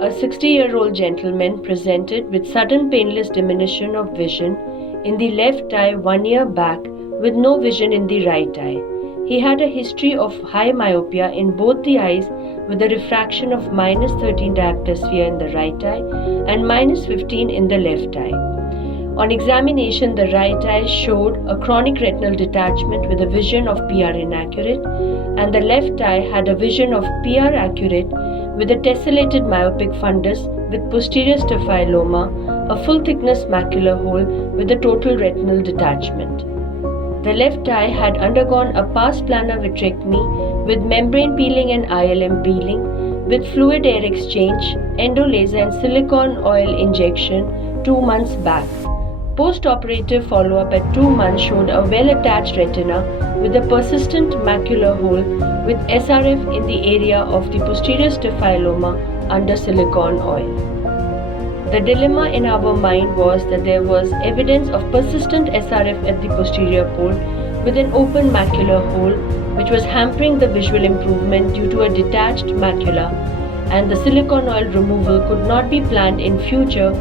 a 60-year-old gentleman presented with sudden painless diminution of vision in the left eye 1 year back with no vision in the right eye. He had a history of high myopia in both the eyes with a refraction of -13 diopter sphere in the right eye and -15 in the left eye. On examination, the right eye showed a chronic retinal detachment with a vision of PR inaccurate, and the left eye had a vision of PR accurate with a tessellated myopic fundus with posterior staphyloma, a full thickness macular hole with a total retinal detachment. The left eye had undergone a pars plana vitrectomy with membrane peeling and ILM peeling with fluid air exchange, endolaser and silicone oil injection 2 months back. Post-operative follow-up at 2 months showed a well-attached retina with a persistent macular hole with SRF in the area of the posterior staphyloma under silicone oil. The dilemma in our mind was that there was evidence of persistent SRF at the posterior pole with an open macular hole which was hampering the visual improvement due to a detached macula, and the silicone oil removal could not be planned in future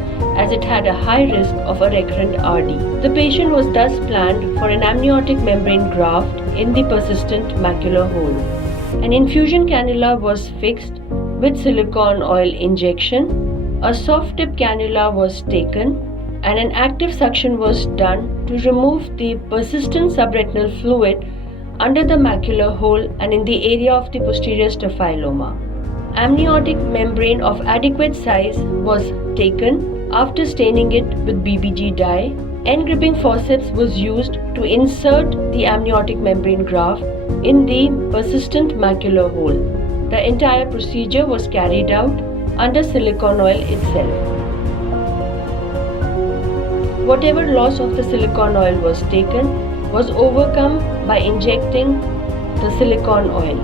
as it had a high risk of a recurrent RD. The patient was thus planned for an amniotic membrane graft in the persistent macular hole. An infusion cannula was fixed with silicone oil injection. A soft tip cannula was taken and an active suction was done to remove the persistent subretinal fluid under the macular hole and in the area of the posterior staphyloma. Amniotic membrane of adequate size was taken after staining it with BBG dye. End gripping forceps was used to insert the amniotic membrane graft in the persistent macular hole. The entire procedure was carried out under silicone oil itself. Whatever loss of the silicone oil was taken was overcome by injecting the silicone oil.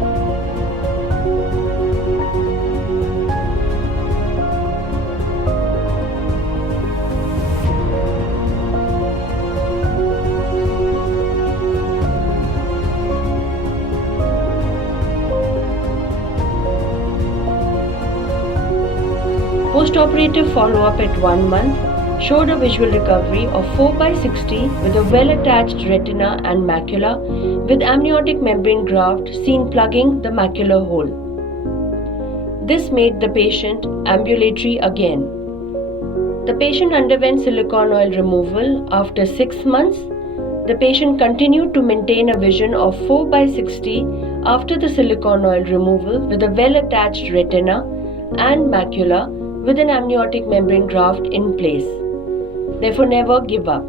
Post-operative follow-up at 1 month showed a visual recovery of 4/60 with a well-attached retina and macula with amniotic membrane graft seen plugging the macular hole. This made the patient ambulatory again. The patient underwent silicone oil removal after 6 months. The patient continued to maintain a vision of 4/60 after the silicone oil removal with a well-attached retina and macula with an amniotic membrane graft in place. Therefore, never give up.